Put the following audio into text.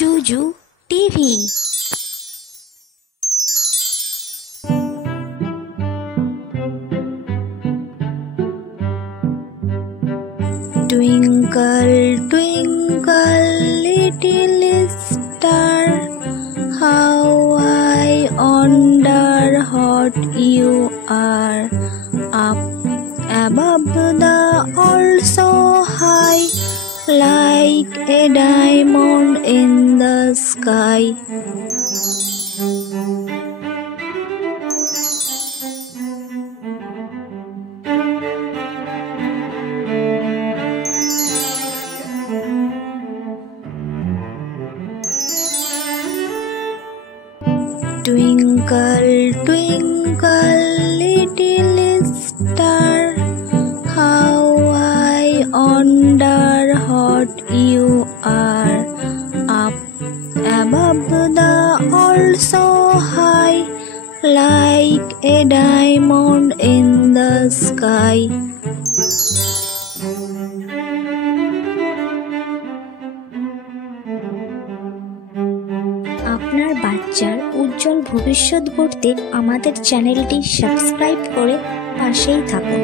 Juju TV. Twinkle, twinkle, little star, how I wonder what you are. Up above the all so high, like a diamond in the sky. Twinkle, twinkle, little star, how I wonder what you are. Up above the all so high, like a diamond in the sky. আপনার বাচ্চার উজ্জ্বল ভবিষ্যৎ গড়তে আমাদের চ্যানেলটি subscribe করে পাশেই থাকুন।